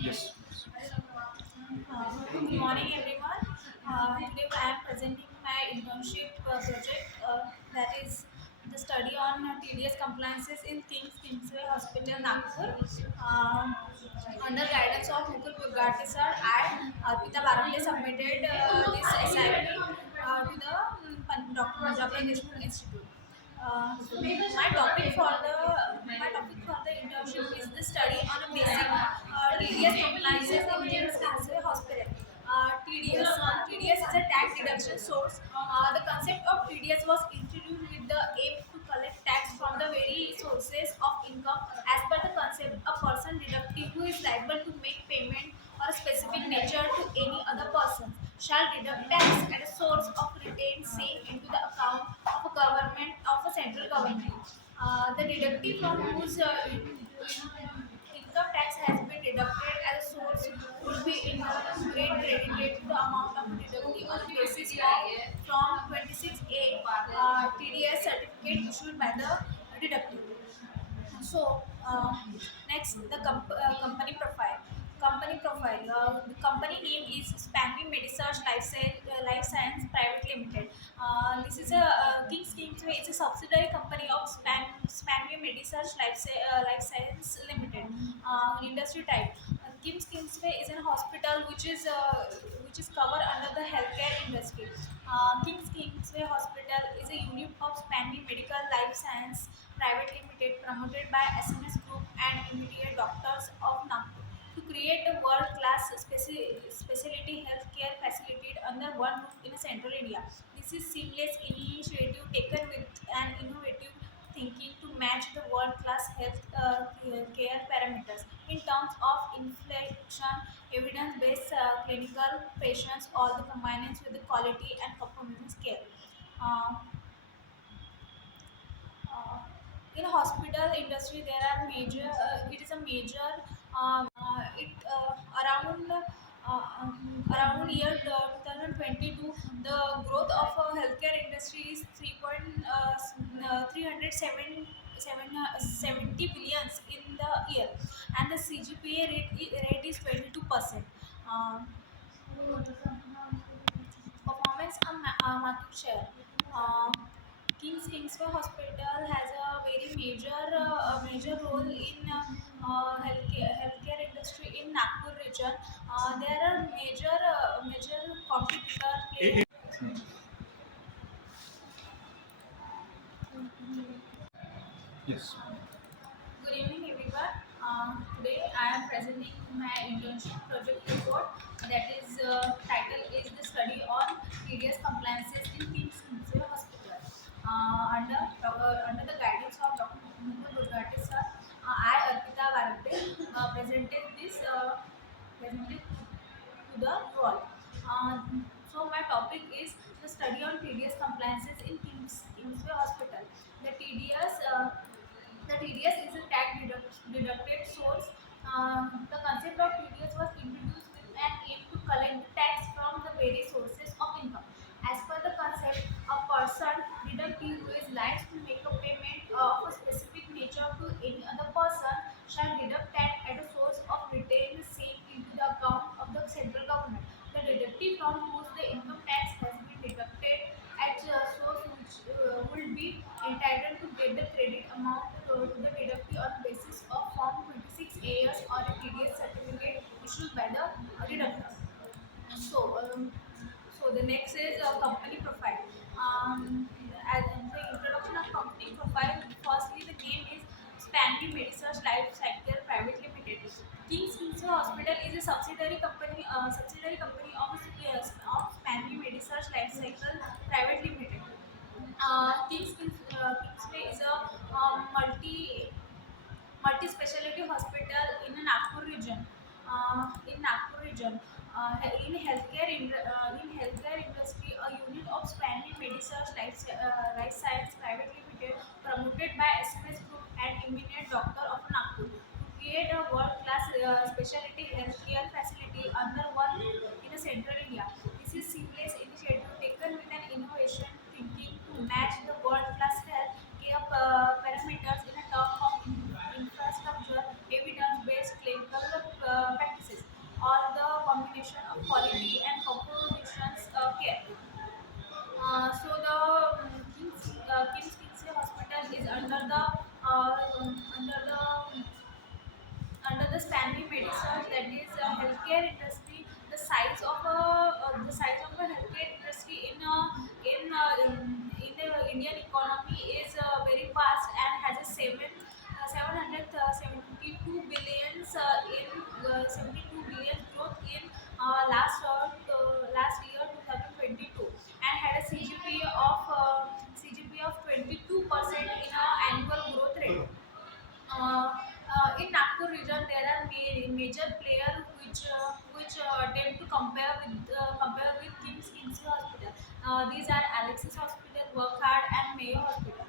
Yes. Good morning, everyone. Today I am presenting my internship project that is the study on tedious compliances in Kingsway Hospital, Nagpur. Under guidance of Mukul Burgati sir, I, Arpita Barabde, submitted this assignment to the Dr. Punjab Deshmukh Institute. My topic for the internship is the study on a basic TDS compliances in Kingsway Hospital. TDS is a tax deduction source. The concept of TDS was introduced with the aim to collect tax from the very sources of income. As per the concept, a person deductive who is liable to make payment or a specific nature to any other person shall deduct tax at a source of retained same into the account of a government of a central government. The deductive from whose income tax has been deducted as a source would be in grade credited to the amount of deductive on the basis of from 26A TDS certificate issued by the deductive. So next, the company profile. Company profile. The company name is Spanby Medisearch Life Science Private Limited. This is a King's Kingsway. It's a subsidiary company of Spanby Medisearch Life Science Limited. Industry type. King's Kingsway is a hospital which is covered under the healthcare industry. King's Kingsway Hospital is a unit of Spanby Medical Life Science Private Limited, promoted by SMS Group and immediate doctors of Nagpur to create a world-class specialty healthcare facility under one roof in central India. This is seamless initiative taken with an innovative thinking to match the world-class health care parameters in terms of inflection, evidence-based clinical patients, all the combined with the quality and performance care. Uh, uh, in hospital industry there are major it is a major it around year 2022 the growth of healthcare industry is 70 billions in the year, and the CGPA rate is 22%. um, Performance and market share. Uh, Kingsway Hospital has a very major role in healthcare industry in Nagpur region. There are major competitor players. Yes. Good evening, everyone. Today I am presenting my internship project report. That is title is the study on tedious compliances in Kingsway Hospital. Under the guidance of Dr. Mukul Durgate sir, I Arpita Barabde presented to the world. So my topic is the study on tedious compliances in Kingsway Hospital. The TDS uh, the TDS is a tax deducted source. The concept of TDS was introduced with an aim to collect the tax from the various sources of income. As per the concept, a person deductive who is liable to make a payment of a specific nature to any other person shall deduct tax at a source of retain the same into the account of the central government. The deductive from whose the income tax has been deducted at source which will be entitled to get the credit amount to the deductive on the basis of Form 26 AS or a TDS certificate issued by the deductor. So, so the next is company profile. As in the introduction of company profile, firstly the name is Stanley Medisearch Life Cycle Private Limited. Kingsway Hospital is a subsidiary company of Stanley Medisearch Life Cycle Private Limited. Kingsway is a multi-specialty hospital in the Nagpur region. In healthcare industry, a unit of Stanley Medisearch Life Science Private Limited, promoted by SMS Group and eminent doctor of Nagpur, to create a world-class specialty healthcare facility under one roof in a central India. This is seamless initiative taken with an innovation thinking to match the world-class health care parameters in a term of infrastructure, evidence-based clinical practices. coordination of quality and compositions care. So the Kim's Kingsway Hospital is under the Stanley Medicine, that is healthcare industry. The size of the healthcare industry in the Indian economy is very vast and has a 72 billions in 72 billion growth in last year 2022, and had a CGP of 22% in annual growth rate. In Nagpur region, there are major players which tend to compare with Kingsway Hospital. These are Alexis Hospital, Workhard, and Mayo Hospital.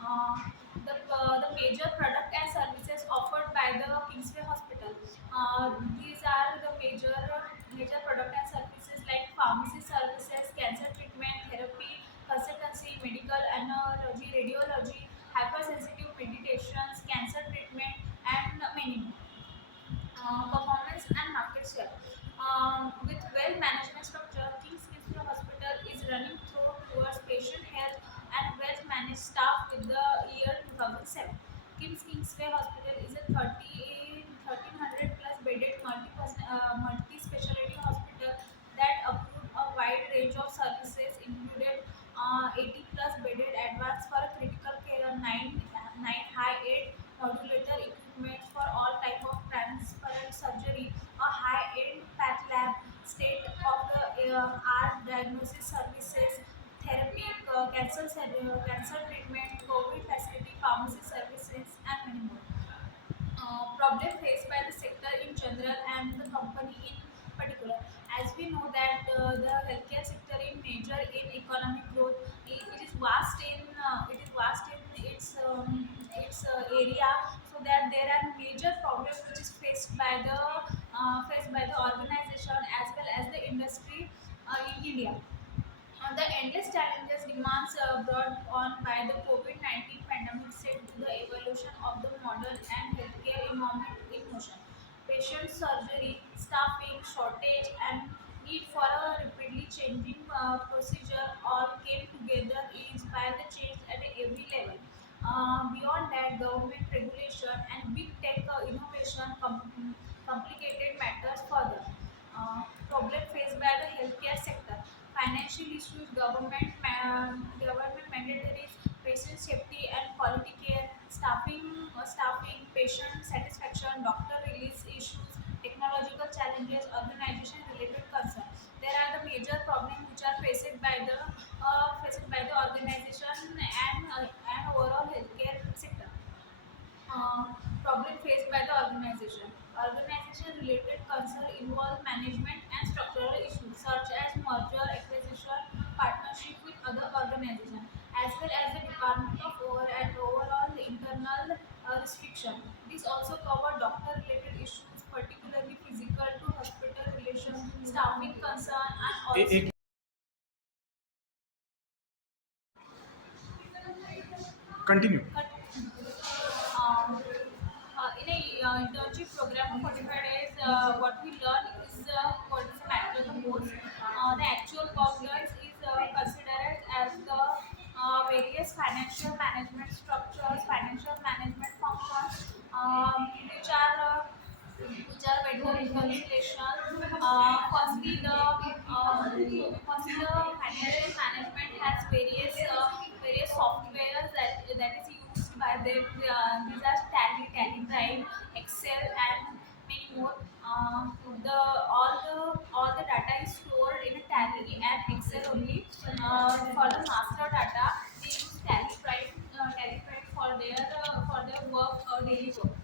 Uh, the major product and services offered by the Kingsway Hospital. These are the major product and services like pharmacy services, cancer treatment, therapy, consultancy, medical analogy, radiology, hypersensitive meditations, cancer treatment, and many more. Performance and market share. With well management structure, King's Kingsway Hospital is running towards patient health and well managed staff with the year 2007. King's Kingsway Hospital is a 1300 plus bedded multi-specialty hospital that approved a wide range of services, included 80 plus bedded advanced for critical care, 9 high-end modulator equipment for all type of transparent surgery, a high-end path lab, state-of-the-art diagnosis services, therapy, cancer treatment, COVID facility, pharmacy services, and many more. Problem faced by the sector in general and the company in particular. As we know that the healthcare sector in major in economic growth, it is vast in its area, so that there are major problems which is faced by the organization as well as the industry in India. The endless challenges demands brought on by the COVID-19 pandemic set the evolution of the modern and healthcare environment in motion. Patient surgery, staffing, shortage, and need for a rapidly changing procedure all came together inspire the change at every level. Beyond that, government regulation and big tech innovation complicated matters further. Problem faced by the healthcare sector: financial issues, government mandatories, patient safety and quality care, staffing, patient satisfaction, doctor release issues, technological challenges, organization related concerns. There are the major problems which are faced by the organization and overall healthcare sector. Problem faced by the organization. Organization related concern involve management and structural issues such as merger, acquisition, partnership with other organizations, as well as the Department of War and overall internal restriction. These also cover doctor related issues, particularly physical to hospital relation, staffing concern, and also A continue. In a internship program of 45 days, what we learn is what is matter the most. The actual problems is considered as the various financial management structures, financial management functions, which are vendor reconciliation. Firstly, the financial management has various softwares that is used by them. These are Tally Prime, Excel, and many more. All the data is stored in a Tally and Excel only. For the master data, they use Tally Prime for their work or daily work.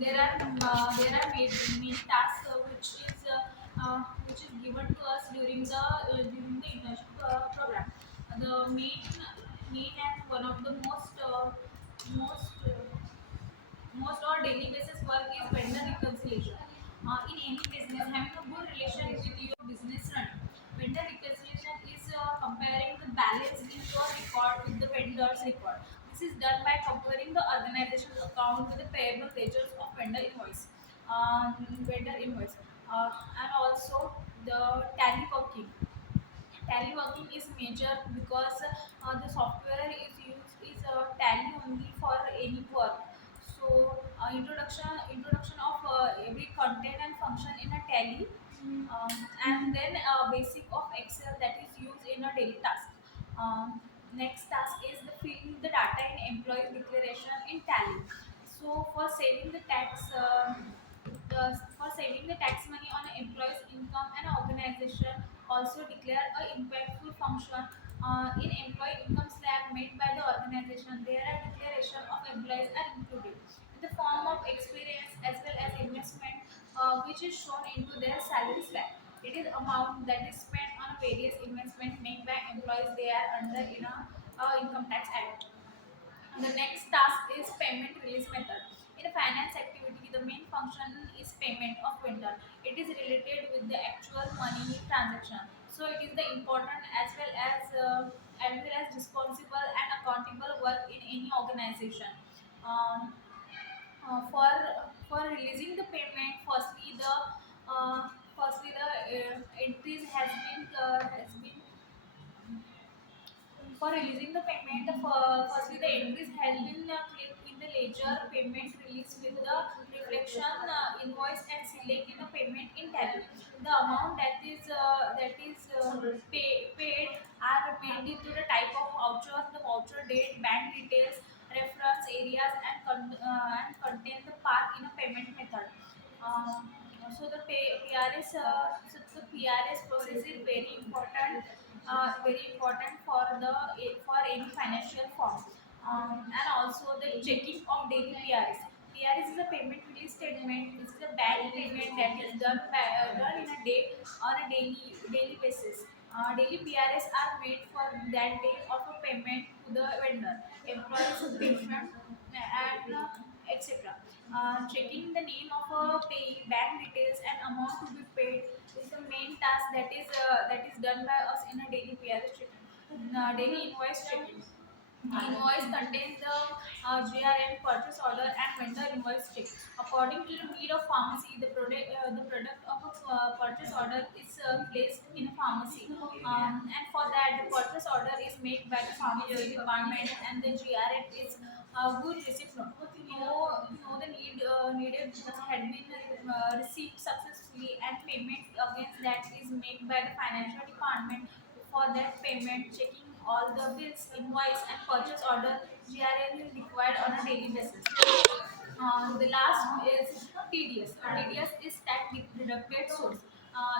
There are main tasks which is given to us during the internship program. The main and one of the most most or daily basis work is vendor reconciliation. In any business, having a good relation with your business running. Vendor reconciliation is comparing the balance in your record with the vendor's record. This is done by comparing the organization's account with the payable ledgers of vendor invoice. vendor invoice, and also the tally working. Tally working is major because the software is used is tally only for any work. So introduction of every content and function in a tally, and then basic of excel that is used in a daily task. Next task is the filling the data in employee declaration in tally. So for saving the tax, for saving the tax money on an employee's income, and organization also declare a impactful function in employee income slab made by the organization. There are declaration of employees are included in the form of experience as well as investment, which is shown into their salary slab. It is amount that is spent on various investment made by employees they are under in a income tax act. The next task is payment release method. In a finance activity, the main function is payment of vendor. It is related with the actual money transaction. So it is the important as well as responsible and accountable work in any organization. Um, for releasing the payment, firstly the entries has been for releasing the payment, firstly the entries has been clicked in the ledger payment release with the reflection invoice and select in the payment in tally. The amount paid are made into the type of voucher, the voucher date, bank details, reference areas, and contain the path in a payment method. Um, so the PRS process is very important for any financial firm. And also the checking of daily PRS. PRS is a payment release statement. This is a bank payment that is done in a day on a daily basis. Daily PRS are made for that day of a payment to the vendor, employee subscription, and etc. Checking the name of a payee, bank details, and amount to be paid is the main task that is done by us in a daily PRS checking, daily invoice checking. Invoice contains the GRN purchase order and vendor invoice check. According to the need of pharmacy, the product of a purchase order is placed in a pharmacy, and for that the purchase order is made by the pharmacy department, and the GRN is good receipt note. To know the needed goods had been received successfully, and payment against that is made by the financial department. For that payment, checking all the bills, invoice, and purchase order, GRN is required on a daily basis. The last is TDS. TDS is tax deducted source.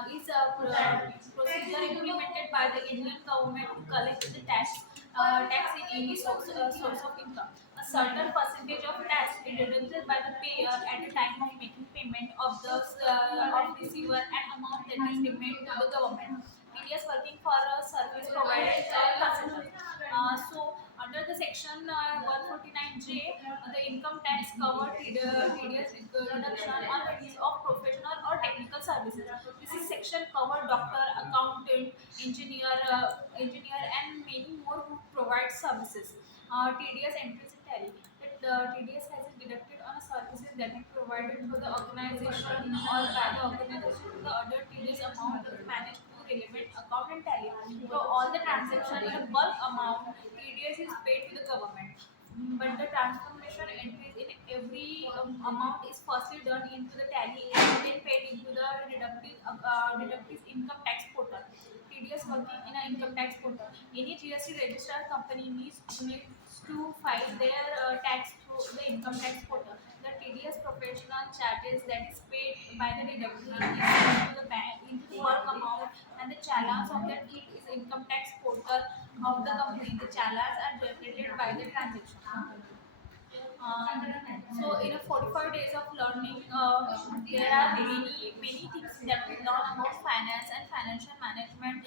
Is a procedure implemented by the Indian government to collect the tax in any source of income. A certain percentage of tax is deducted by the payer at the time of making payment of receiver and amount that is remaining to the government. TDS working for a service provided concession. So under the section 149J, the income tax covered TDS reduction on fees of professional or technical services. This is section covered doctor, accountant, engineer, and many more who provide services. TDS entries in tally. The TDS has been deducted on a services that is provided to the organization or by the organization to the other TDS amount is managed to relevant account and tally. So all the transaction in a bulk amount, TDS is paid to the government. But the transformation entries in every amount is firstly done into the tally and then paid into the deductive income tax portal. TDS working in an income tax portal. Any GST registered company needs to file their tax through the income tax portal. The TDS professional charges that is paid by the deductive is into the bank into the bulk amount, and the challenge of that is income tax portal of the company. The challenge are generated by the transaction. So in a 45 days of learning, there are many things that we learn about finance and financial management.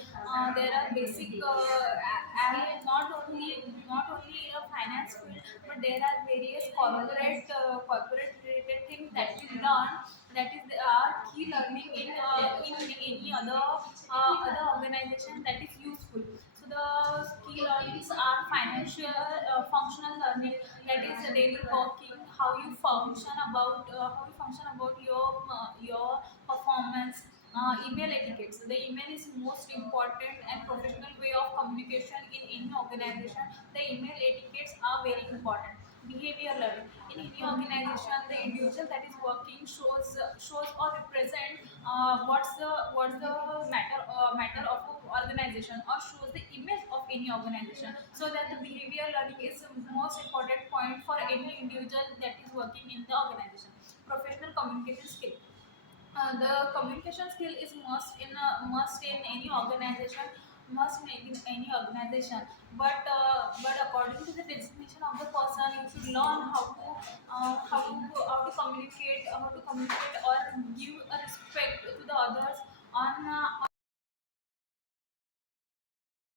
There are basic, and not only in a finance field, but there are various corporate related things that we learn. That is key learning in any other organization that is useful. So the key learnings are financial functional learning, that is daily working, how you function about your email etiquette. So the email is most important and professional way of communication in any organization. The email etiquettes are very important. Behavior learning in any organization, the individual that is working shows or represent what's the matter of a organization, or shows the image of any organization. So that the behavior learning is the most important point for any individual that is working in the organization. Professional communication skill, the communication skill is must in any organization, must in any organization. But according to the designation of the person, you should learn how to communicate or give a respect to the others on